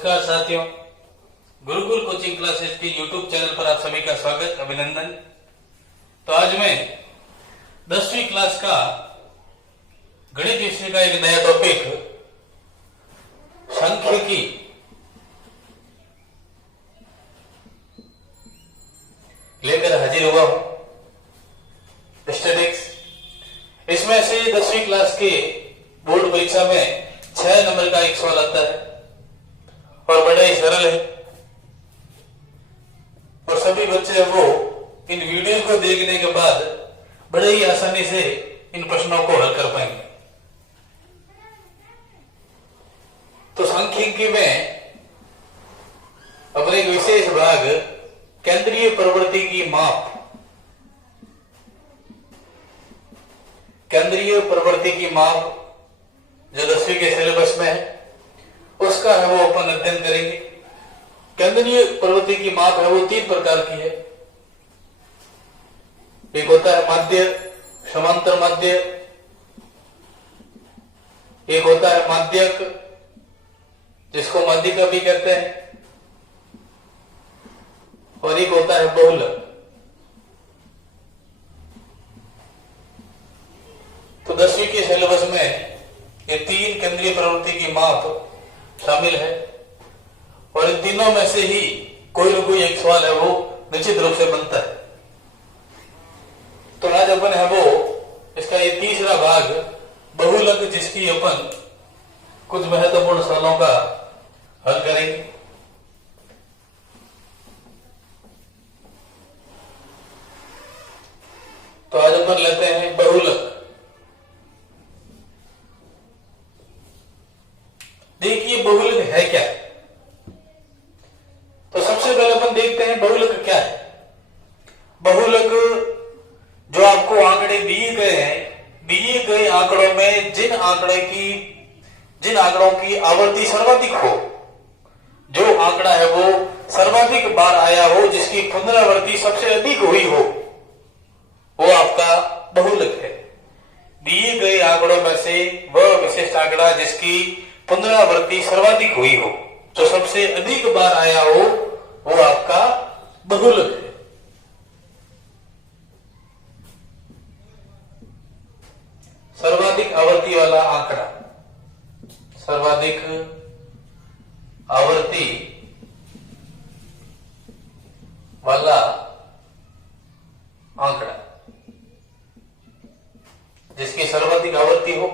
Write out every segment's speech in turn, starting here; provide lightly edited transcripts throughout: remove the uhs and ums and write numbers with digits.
नमस्कार साथियों, Gurukul coaching classes के YouTube चैनल पर आप सभी का स्वागत, अभिनंदन। तो आज मैं 10वीं क्लास का गणित विषय का एक नया टॉपिक सांख्यिकी लेकर हाजिर हुआ हूं। स्टैटिक्स इसमें से 10वीं क्लास के बोर्ड परीक्षा में 6 नंबर का एक सवाल आता है और बड़ा ही सरल है और सभी बच्चे वो इन वीडियो को देखने के बाद बड़े ही आसानी से इन प्रश्नों को हल कर पाएंगे। तो सांख्यिकी में अपने एक विशेष भाग केंद्रीय प्रवृत्ति की माप, केंद्रीय प्रवृत्ति की माप जो 10वीं के सिलेबस में है उसका है वो अपन अध्ययन करेंगे। केंद्रीय प्रवृत्ति की माप है वो 3 प्रकार की है। एक होता है माध्य, समांतर माध्य, एक होता है माध्यक जिसको माध्यिका भी कहते हैं, और एक होता है बहुलक। तो 10वीं के सिलेबस में ये 3 केंद्रीय प्रवृत्ति की माप शामिल है और इन तीनों में से ही कोई न कोई एक सवाल है वो निश्चित रूप से बनता है। तो आज अपन है वो इसका ये तीसरा भाग बहुलक, जिसकी अपन कुछ महत्वपूर्ण सवालों का हल करेंगे। तो आज अपन लेते हैं बहुलक। देखिए बहुलक है क्या। तो सबसे पहले अपन देखते हैं बहुलक क्या है। बहुलक जो आपको आंकड़े दिए गए हैं, दिए गए आंकड़ों में जिन आंकड़ों की आवर्ती सर्वाधिक हो, जो आंकड़ा है वो सर्वाधिक बार आया हो, जिसकी पुनरावृत्ति सबसे अधिक हुई हो, वो आपका बहुलक है। दिए गए आंकड़ों में से वह विशिष्ट आंकड़ा जिसकी पुनरावृत्ति सर्वाधिक हुई हो, जो सबसे अधिक बार आया हो, वो आपका बहुलक है। सर्वाधिक आवर्ती वाला आंकड़ा, सर्वाधिक आवर्ती वाला आंकड़ा जिसकी सर्वाधिक आवर्ती हो।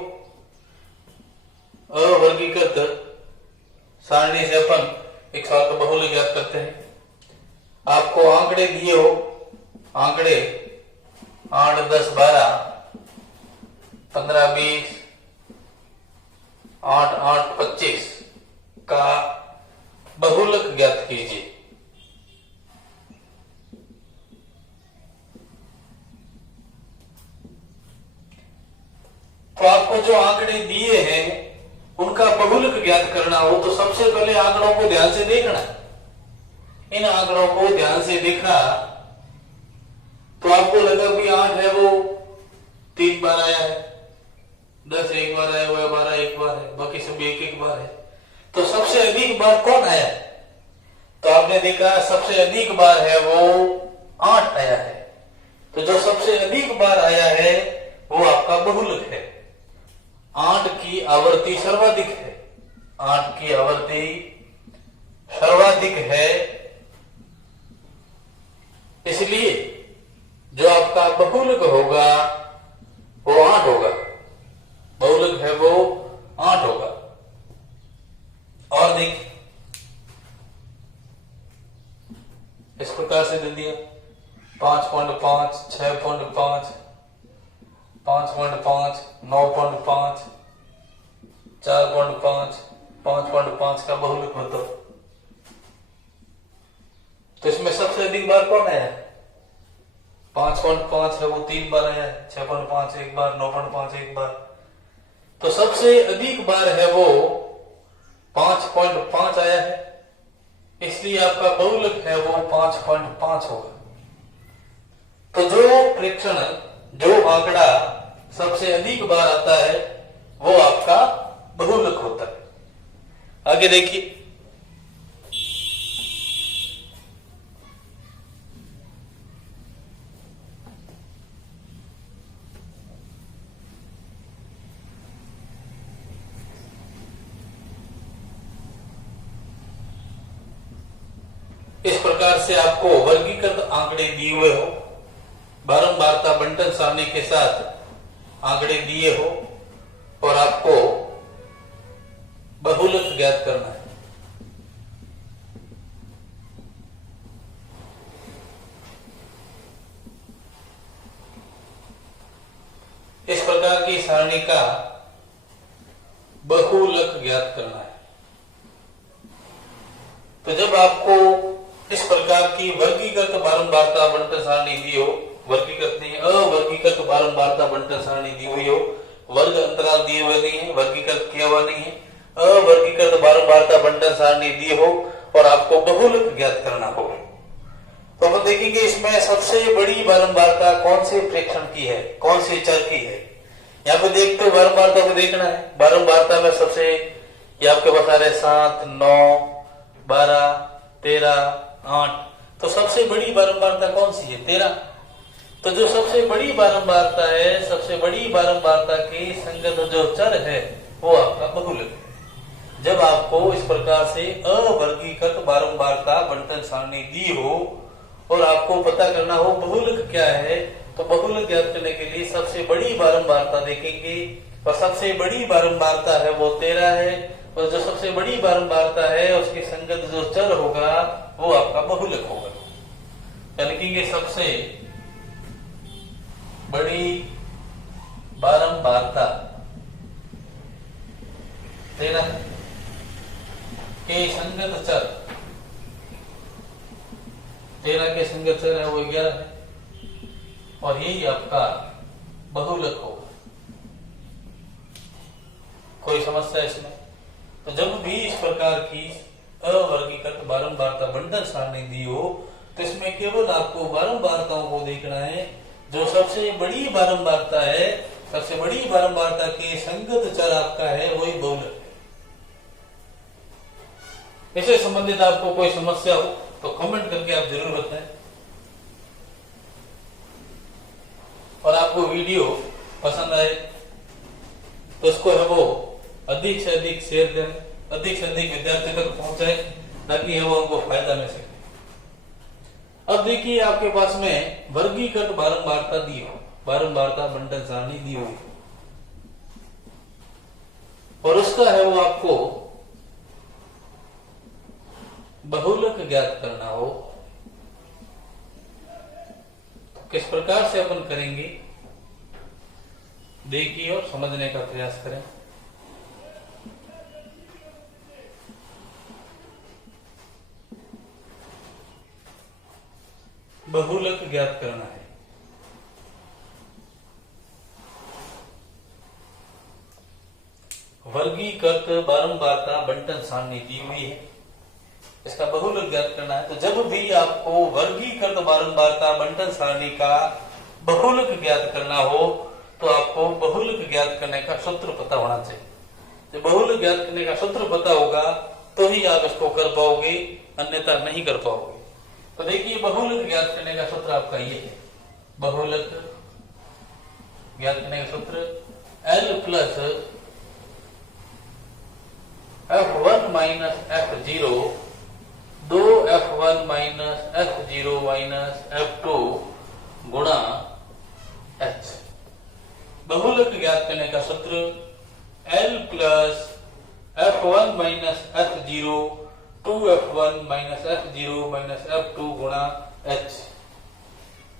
अवर्गीकृत सारणी से अपन एक सवाल का बहुलक ज्ञात करते हैं। आपको आंकड़े दिए हो, आंकड़े 8, 10, 12, 15, 20, 8, 8, 25 का बहुलक ज्ञात कीजिए। तो आपको जो आंकड़े दिए हैं उनका बहुलक ज्ञात करना हो तो सबसे पहले आंकड़ों को ध्यान से देखना है। इन आंकड़ों को ध्यान से देखा तो आपको लगा कि 8 है वो 3 बार आया है, 10 एक बार आया हुआ है, 12 एक बार है, बाकी सब एक एक बार है। तो सबसे अधिक बार कौन आया है? तो आपने देखा सबसे अधिक बार है वो 8 आया है। तो जो सबसे अधिक बार आया है वो आपका बहुलक है। 8 की आवर्ती सर्वाधिक है, 8 की आवर्ती सर्वाधिक है, इसलिए जो आपका बहुलक होगा वो 8 होगा। बहुलक है वो 8 होगा। और देखिए इस प्रकार से दे दिया 5.5, 6.5, 5.5, 9.5, 4.5, 5.5 का बहुलक होता। तो इसमें सबसे अधिक बार कौन आया है? 5.5 है वो 3 बार आया है, 6.5 एक बार, 9.5 एक बार। तो सबसे अधिक बार है वो 5.5 आया है, इसलिए आपका बहुलक है वो 5.5 होगा। तो जो प्रेक्षण, जो आंकड़ा सबसे अधिक बार आता है वो आपका बहुलक होता है। आगे देखिए इस प्रकार से आपको वर्गीकृत आंकड़े दिए हुए हो, बारंबारता बंटन सारणी के साथ आंकड़े दिए हो और आपको बहुलक ज्ञात करना है। इस प्रकार की सारणी का बहुलक ज्ञात करना है। तो जब आपको इस प्रकार की वर्गीकृत बारंबारता बंटन सारणी दी हो, वर्गीकृत नहीं, अवर्गीकृत बारंबारता बंटन सारणी दी हुई हो, वर्ग अंतराल दिए हुए नहीं है, वर्गीकृत किया हुआ नहीं है, अवर्गीकृत बारंबारता बंटन सारणी दी हो और आपको बहुलक ज्ञात करना हो, तो हम देखेंगे इसमें सबसे बड़ी बारंबारता कौन से प्रेक्षण की है, कौन से चर की है। यहाँ पे देखते हो बारंबारता को देखना है। बारंबारता में सबसे ये आपके पास आ रहे 7, 9, 12, 13, 8, तो सबसे बड़ी बारंबारता कौन सी है? 13। तो जो सबसे बड़ी बारंबारता है, सबसे बड़ी बारंबारता के संगत जो चर है वो आपका बहुलक है। जब आपको इस प्रकार से अवर्गीकृत बारंबारता बंटन सारणी दी हो और आपको पता करना हो बहुलक क्या है, तो बहुलक ज्ञात करने के लिए सबसे बड़ी बारंबारता देखेंगे और सबसे बड़ी बारंबारता है वो 13 है और जो सबसे बड़ी बारंबारता है उसके संगत जो चर होगा वो आपका बहुलक होगा। यानी कि ये सबसे बड़ी बारंबारता 13 के संगत चर, 13 के संगत चर है वो 11 है और यही आपका बहुलक होगा। कोई समस्या इसमें? तो जब भी इस प्रकार की अवर्गीकृत बारंबारता बंटन सारणी दी हो तो इसमें केवल आपको बारंबारताओं को देखना है। जो सबसे बड़ी बारंबारता है, सबसे बड़ी बारंबारता के संगत चर आपका है वही बहुलक है। इससे संबंधित आपको कोई समस्या हो तो कमेंट करके आप जरूर बताएं और आपको वीडियो पसंद आए तो उसको है वो अधिक से अधिक शेयर करें, अधिक से अधिक विद्यार्थी तक पहुंचाए ताकि है वो उनको फायदा मिल सके। अब देखिए आपके पास में वर्गीकृत बारंबारता दी हो, बारंबारता बंटन सारणी दी हुई और उसका है वो आपको बहुलक ज्ञात करना हो, किस प्रकार से अपन करेंगे देखिए और समझने का प्रयास करें। बहुलक ज्ञात करना है। वर्गीकृत बारंबारता बंटन सारणी दी हुई है, इसका बहुलक ज्ञात करना है। तो जब भी आपको वर्गीकृत बारंबारता बंटन सारणी का बहुलक ज्ञात करना हो तो आपको बहुलक ज्ञात करने का सूत्र पता होना चाहिए। जब बहुलक ज्ञात करने का सूत्र पता होगा तो ही आप इसको कर पाओगे, अन्यथा नहीं कर पाओगे। तो देखिए बहुलक ज्ञात करने का सूत्र आपका ये है। बहुलक ज्ञात करने का सूत्र L plus F1 minus F0 2F1 minus F0 minus F2 गुणा H। बहुलक ज्ञात करने का सूत्र L plus F1 minus F0 2F1 minus F0 minus F2 गुणा H।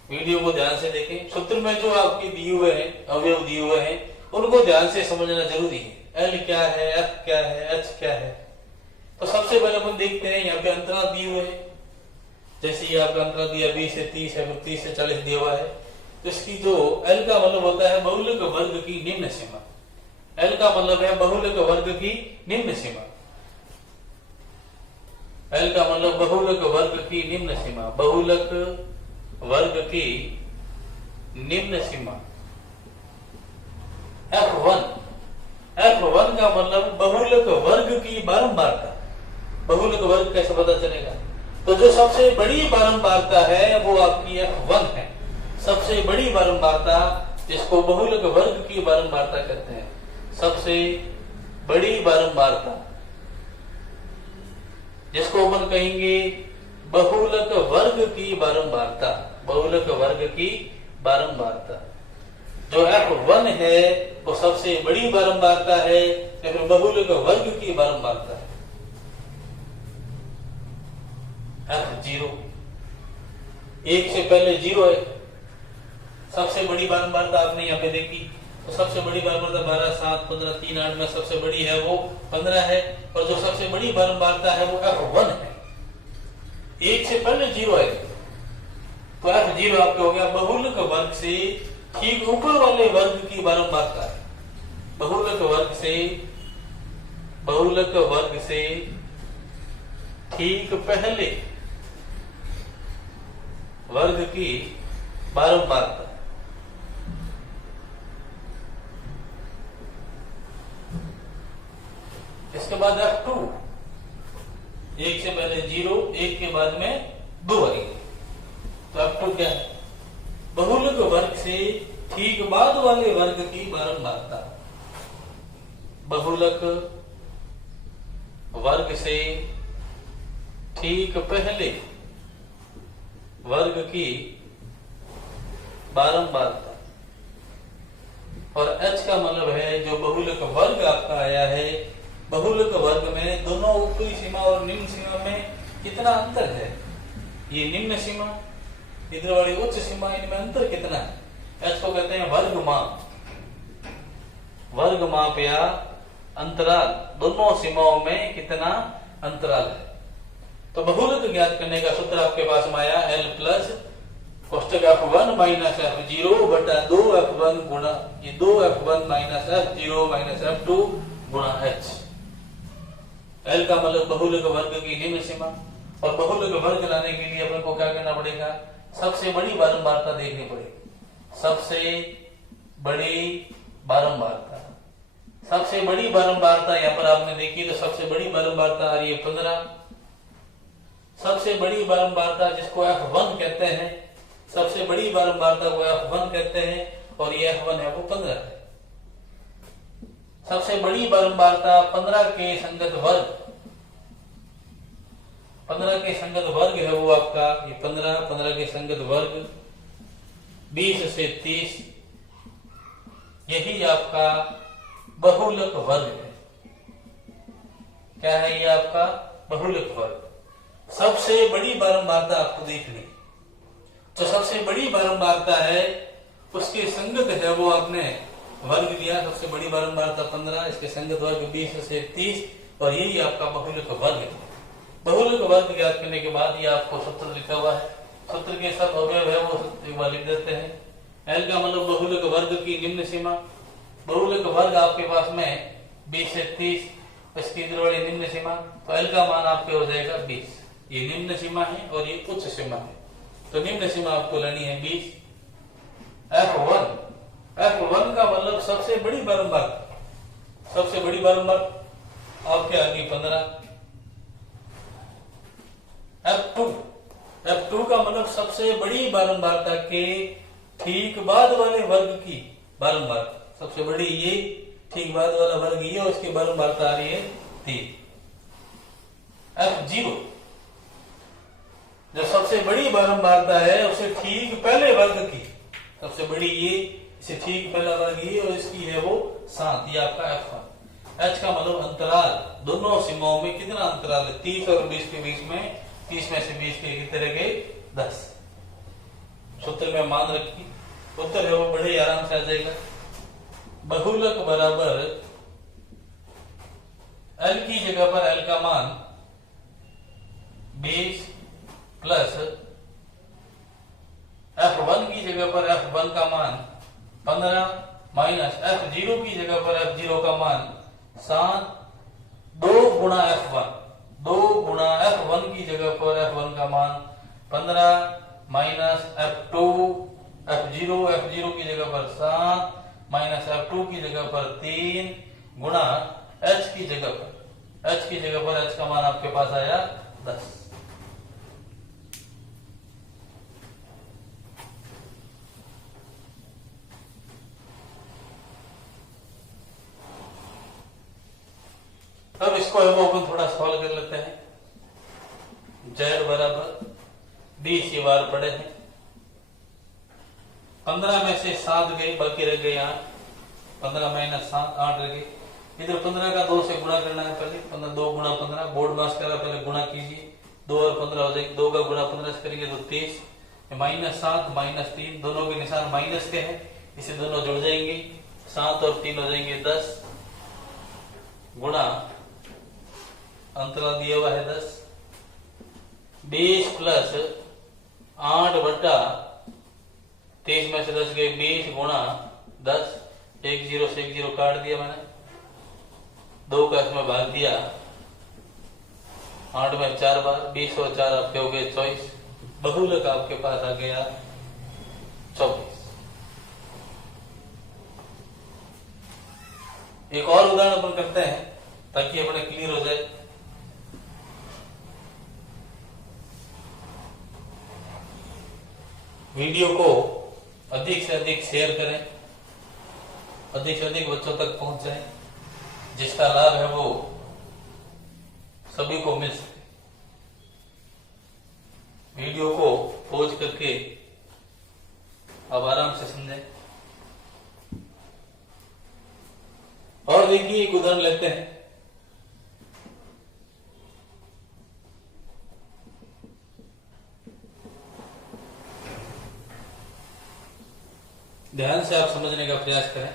वीडियो को ध्यान से देखें। सूत्र में जो आपके दिए हुए हैं, अवयव दिए हुए हैं, उनको ध्यान से समझना जरूरी है। L क्या है, F क्या है, H क्या है। तो सबसे पहले अपन देखते हैं यहाँ पे अंतराल दिए हुए हैं। जैसे ये आपका अंतराल दिया 20 से 30 है, 30 से 40 दिया हुआ है। तो इसकी जो L का मतलब होता है बहुलक वर्ग की निम्न सीमा। L का मतलब है बहुलक वर्ग की निम्न सीमा। L का मतलब बहुलक वर्ग की निम्न सीमा, बहुलक वर्ग की निम्न सीमा। F1 का मतलब बहुलक वर्ग की बारंबारता। बहुलक वर्ग कैसे पता चलेगा? तो जो सबसे बड़ी बारंबारता है वो आपकी F1 है। सबसे बड़ी बारंबारता जिसको बहुलक वर्ग की बारंबारता कहते हैं, सबसे बड़ी बारंबारता जिसको अपन कहेंगे बहुलक वर्ग की बारंबारता, बहुलक वर्ग की बारंबारता। जो F1 है वो सबसे बड़ी बारंबारता है या फिर बहुलक वर्ग की बारंबारता है? F0, एक से पहले 0 है। सबसे बड़ी बारंबारता आपने यहाँ पे देखी, तो सबसे बड़ी बारंबारता 12, 7, 15, 3, 8 में सबसे बड़ी है वो 15 है, और जो सबसे बड़ी बारंबारता है वो F1 है। एक से पहले 0 है, तो F0 आपके हो गया बहुलक वर्ग से ठीक ऊपर वाले वर्ग की बारंबारता है। बहुलक वर्ग से ठीक पहले वर्ग की बारंबारता। इसके बाद F2, एक से पहले 0, एक के बाद में 2 आएगी, तो F2 क्या है? बहुलक वर्ग से ठीक बाद वाले वर्ग की बारंबारता। बहुलक वर्ग से ठीक पहले वर्ग की बारंबारता। और H का मतलब है जो बहुलक वर्ग आपका आया है, बहुलक वर्ग में दोनों ऊपरी सीमा और निम्न सीमा में कितना अंतर है? ये निम्न सीमा, इधर वाली उच्च सीमा, इनमें अंतर कितना है? H को कहते हैं वर्ग माप। वर्ग माप या अंतराल, दोनों सीमाओं में कितना अंतराल है। तो बहुलक ज्ञात करने का सूत्र आपके पास में आया L plus कोष्टक F1 minus F0 बटा 2F1 गुणा ये 2F1 minus F0 minus F2 गुणा H। L का मतलब बहुलक वर्ग की निम्न सीमा, और बहुलक वर्ग लाने के लिए अपन को क्या करना पड़ेगा? सबसे बड़ी बारंबारता देखनी पड़ेगी। सबसे बड़ी बारंबारता, सबसे बड़ी बारंबारता यहाँ पर आपने देखी, तो सबसे बड़ी बारंबारता आ रही है 15। सबसे बड़ी बारंबारता जिसको F1 कहते हैं, सबसे बड़ी बारंबारता को F1 कहते हैं, और ये F1 है वो 15 है। सबसे बड़ी बारंबारता 15 के संगत वर्ग, 15 के संगत वर्ग है वो आपका ये 15 के संगत वर्ग 20 से 30, यही आपका बहुलक वर्ग है। क्या है ये आपका बहुलक वर्ग? सबसे बड़ी बारंबारता आपको देखनी, जो सबसे बड़ी बारंबारता है उसके संगत है वो आपने वर्ग लिया। सबसे बड़ी बारंबारता 15, इसके संगत वर्ग 20 से 30, और यही आपका बहुलक वर्ग है। बहुलक वर्ग ज्ञात करने के बाद ये आपको सूत्र लिखा हुआ है, सूत्र के सब अवयव है वो एक बार लिख देते हैं। L का मतलब बहुलक वर्ग की निम्न सीमा। बहुलक वर्ग आपके पास में 20 से 30, इसकी इधर वाली निम्न सीमा, तो L का मान आपके हो जाएगा 20। ये निम्न सीमा है और ये उच्च सीमा है, तो निम्न सीमा आपको लेनी है 20। F1 का मतलब सबसे बड़ी बारंबारता, सबसे बड़ी बारंबारता आपके आगे 15। F2 का मतलब सबसे बड़ी बारंबारता के ठीक बाद वाले वर्ग की बारंबारता। सबसे बड़ी ये, ठीक बाद वाला वर्ग ये, और उसकी बारंबारता आ रही है 3। F0 जो सबसे बड़ी बारंबारता है उसे ठीक पहले वर्ग की, सबसे बड़ी ये, इसे ठीक पहला वर्ग ये, और इसकी है वो 7, ये आपका F1। H का मतलब अंतराल, दोनों सीमाओं में कितना अंतराल है? 30 और 20 के बीच में, 30 में से 20 के कितने रह गए? 10। सूत्र में मान रखी, उत्तर है वो बड़े आराम से आ जाएगा। बहुलक बराबर L की जगह पर L का मान 20 प्लस F1 की जगह पर F1 का मान 15 माइनस F0 की जगह पर F0 का मान 7, 2 गुणा F1, 2 गुणा F1 की जगह पर F1 का मान 15 माइनस F0 की जगह पर 7 माइनस F2 की जगह पर 3 गुणा H की जगह पर H का मान आपके पास आया 10। अब इसको अपन थोड़ा सॉल्व कर लेते हैं। Z बराबर 20 ये बार पड़े हैं। 15 में से 7 गए, बाकी रह गए 8। 15 माइनस 7 8 रह गए। इधर 15 का 2 से गुणा करना है पहले। 15 2 गुणा 15 बोर्ड मास करा, पहले गुणा कीजिए। 2 और 15 हो जाएगी। 2 का गुणा 15 से करेंगे तो 23। माइनस 7 माइनस 3 दोनों के निशान माइनस के हैं, इसे दोनों जुड़ जाएंगे। 7 और 3 हो जाएंगे 10 गुणा अंतराल दिया हुआ है 10। 20 प्लस 8 बटा 23 में से 10 गए। 20 गुणा 10। 1 0 से 1 0 काट दिया मैंने। 2 का इसमें भाग दिया। 8 में 4 बार। 20 और 4 आपके हो गए 24। बहुलक आपके पास आ गया 24। एक और उदाहरण अपन करते हैं ताकि अपने क्लियर हो जाए। वीडियो को अधिक से अधिक शेयर करें, अधिक से अधिक बच्चों तक पहुंचाएं, जिसका लाभ है वो सभी को मिल सके। वीडियो को पॉज करके अब आराम से समझें। और देखिए एक उदाहरण लेते हैं। ध्यान से आप समझने का प्रयास करें।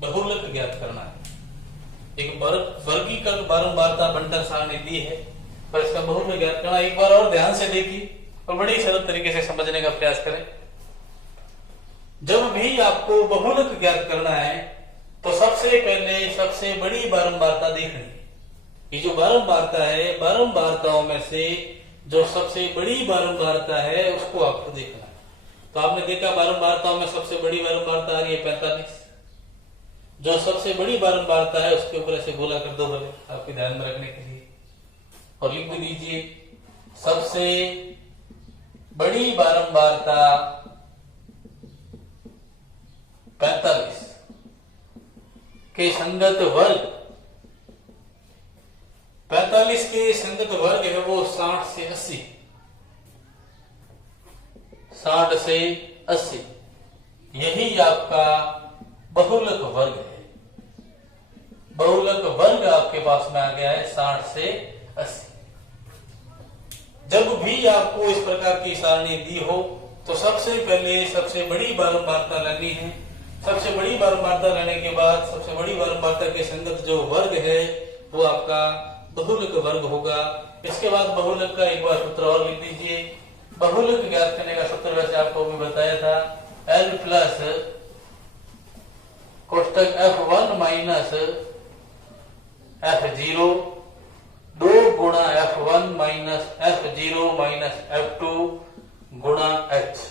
बहुलक ज्ञात करना है। एक वर्गीकृत बारंबारता बंटन सारणी दी है, पर इसका बहुलक ज्ञात करना। एक बार और ध्यान से देखिए और बड़ी सरल तरीके से समझने का प्रयास करें। जब भी आपको बहुलक ज्ञात करना है तो सबसे पहले सबसे बड़ी बारंबारता देखनी है। ये जो बारंबारता है, बारंबारताओं में से जो सबसे बड़ी बारंबारता है उसको आपको देखना है। तो आपने देखा बारंबारताओं में सबसे बड़ी बारंबारता आ रही है 45। जो सबसे बड़ी बारंबारता है उसके ऊपर ऐसे गोला कर दो भले, आपके ध्यान में रखने के लिए, और लिख भी दीजिए सबसे बड़ी बारंबारता 45 के संगत वर्ग। 45 के संगत वर्ग है वो 60 से 80। 60 से 80 यही आपका बहुलक वर्ग है। बहुलक वर्ग आपके पास में आ गया है 60 से 80। जब भी आपको इस प्रकार की सारणी दी हो तो सबसे पहले सबसे बड़ी बारंबारता लेनी है। सबसे बड़ी बारंबारता लेने के बाद सबसे बड़ी बारंबारता के संगत जो वर्ग है वो आपका बहुलक वर्ग होगा। इसके बाद बहुलक का एक बार सूत्र और लिख दीजिए। बहुलक ज्ञात करने का सूत्र वैसे आपको भी बताया था, L plus कोष्टक F1 minus F0 2 गुणा F1 minus F0 minus F2 गुणा H।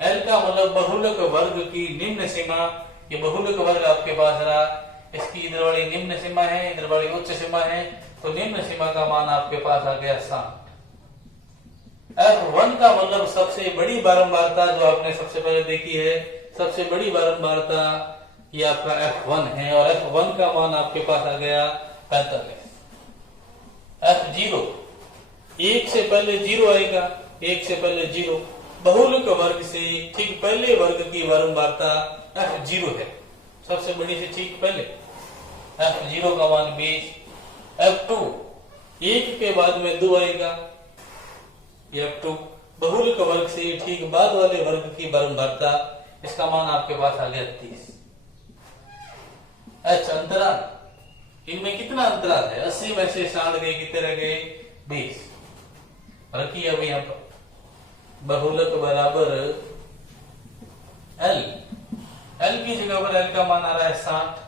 L का मतलब बहुलक वर्ग की निम्न सीमा। ये बहुलक वर्ग आपके पास रहा, इसकी इधर वाली निम्न सीमा है, इधर वाली उच्च सीमा है, तो निम्न सीमा का मान आपके पास आ गया 60। F1 का मतलब सबसे बड़ी बारंबारता जो आपने सबसे पहले देखी है, सबसे बड़ी बारंबारता ये आपका F1 है, और F1 का मान आपके पास आ गया 45। F0 1 से पहले 0 आएगा, 1 से पहले 0। बहुलक वर्ग से ठीक पहले वर्ग की बारंबारता F0 है, सबसे बड़ी से ठीक पहले। F0 का मान 20। F2 1 के बाद में 2 आएगा, F2 बहुलक वर्ग से ठीक बाद वाले वर्ग की बारंबारता, इसका मान आपके पास आ गया 30। H अंतराल, इनमें कितना अंतराल है? 80 में से 60 गए, कितने रह गए? 20। रखिए अभी यहां पर बहुलक बराबर L। L की जगह पर L का मान आ रहा है 60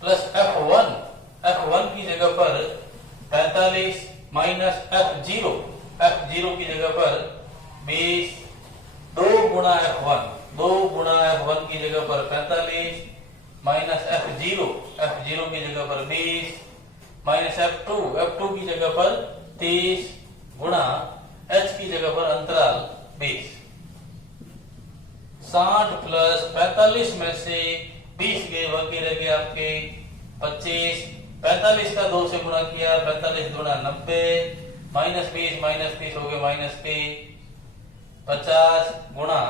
प्लस F1। F1 की जगह पर 45 माइनस F0। F0 की जगह पर 20, 2 गुणा F1, 2 गुणा F1 की जगह पर 45 माइनस F0 की जगह पर 20 माइनस F2 की जगह पर 30 गुणा H की जगह पर अंतराल 20। 60 प्लस 45 में से 20 गए, बाकी रह गए आपके 25। 45 का 2 से गुणा किया, 45 गुणा 90 माइनस 20 हो गए माइनस 50 गुणा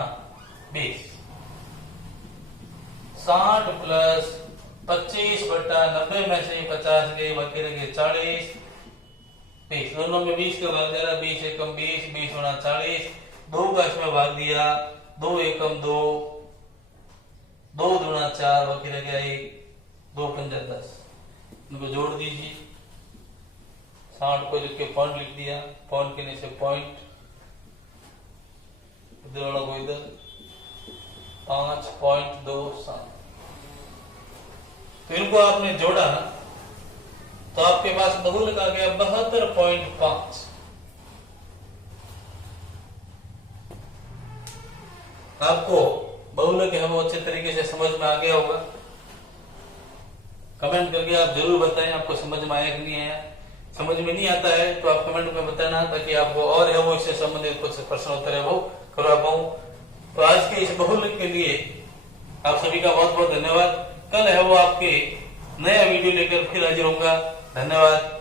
20। 60 प्लस 25 बटा 90 में से 50 गए, बाकी रह गए 40 20। दोनों में 20 का भाग दे रहा, 20 एकम 20, 20 गुणा 40, 2 का इसमें भाग दिया, 2 एकम 2, 2 गुणा 4, बाकी रह गया 1, 2 पंजा 10। इनको जोड़ दीजिए। 60 को लिख के पॉइंट लिख दिया, पॉइंट के नीचे पॉइंट, इधर वाला को इधर 5.27। तो इनको आपने जोड़ा तो आपके पास बहुलक आ गया 72.5। आपको बहुलक है वो अच्छे तरीके से समझ में आ गया होगा। कमेंट करके आप जरूर बताएं आपको समझ में आया कि नहीं आया। समझ में नहीं आता है तो आप कमेंट में बताना, ताकि आपको और है वो इससे संबंधित कुछ प्रश्न उत्तर है वो करवा पाऊं। तो आज के इस बहुलक के लिए आप सभी का बहुत बहुत धन्यवाद। कल है वो आपके नया वीडियो लेकर फिर हाजिर होऊंगा। धन्यवाद।